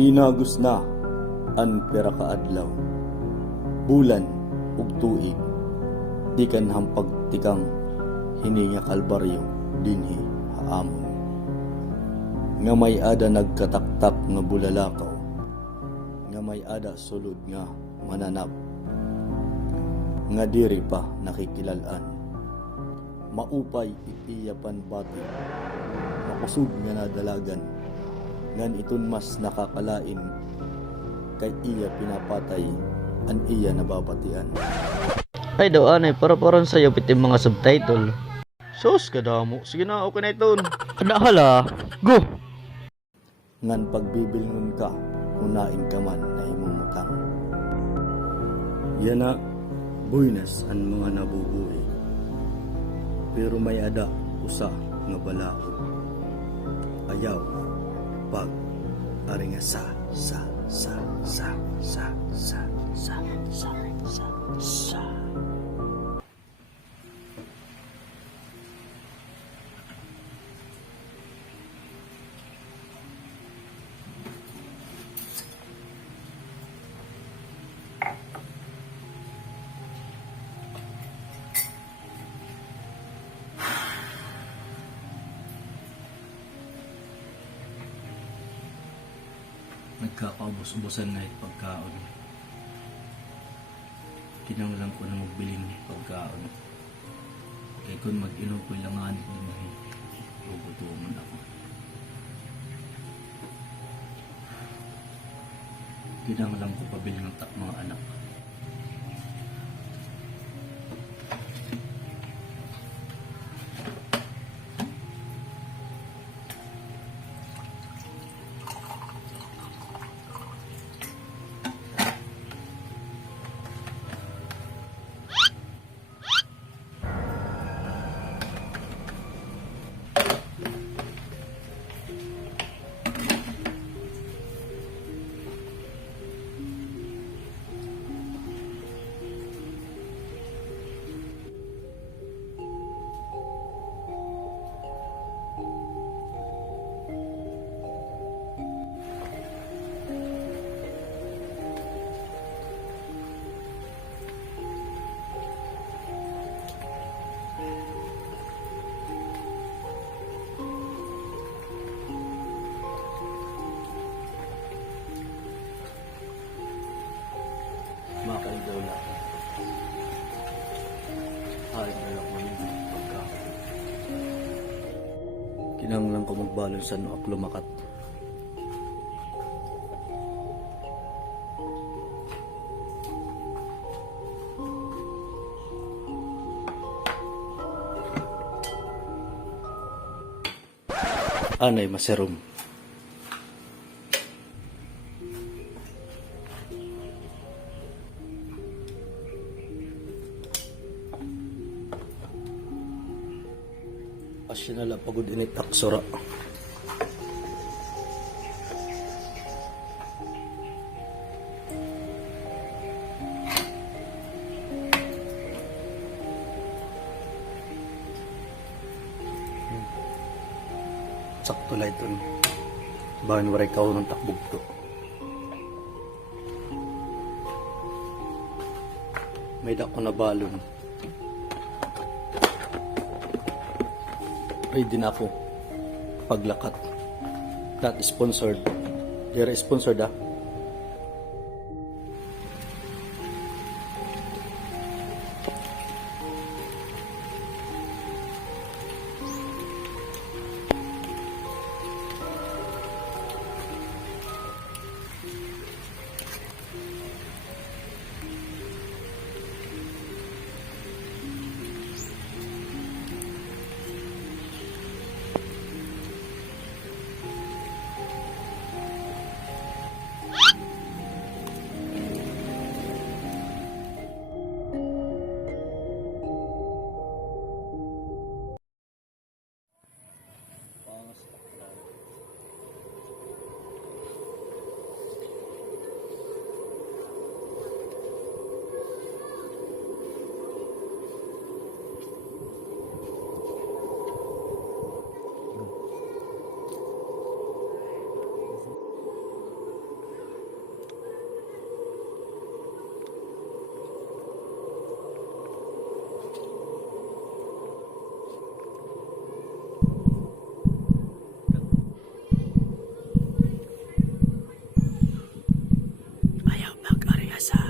Inagos na an pera kaadlaw, bulan ug tuig, di kan hampag tikang hininga kalbaryo dinhi haamon. Nga may ada nagkataktak nga bulalakaw, nga may ada sulod nga mananap, nga diri pa nakikilalan, maupay ipiyapan bati, makusog nga nadalagan, ngan iton mas nakakalain, kay iya pinapatay an iya nababatian. Ay daw anay, para-paran sa'yo pitin mga subtitle. Sus, kadamo. Sige na, okay na iton. Hala, go! Ngan pagbibilngon ka, unain ka man na himumutang. Yan na, buinas an mga nabubuhi. Pero may ada, usa nga balaod. Ayaw, pag aring sa Nagkakaubos-ubusan na yung pagkaon. Kinanglan ko na magbilin ng pagkaon. Kaya kung mag-inom ko ilangan ko na ubutuman ako. Kinanglan ko pabili ng mga anak. makaidaw na. Ay, nalak mo yung pagkaon. Kinanglan ko magbalon sa noak lumakat. Anay maserum. Asya na lang pagod init aksora. Sakto lang ito. Bahan waray kao ng takbog to. May dako na balon. Ready na ako paglakat. Not sponsored. They're sponsored mag-ariya sa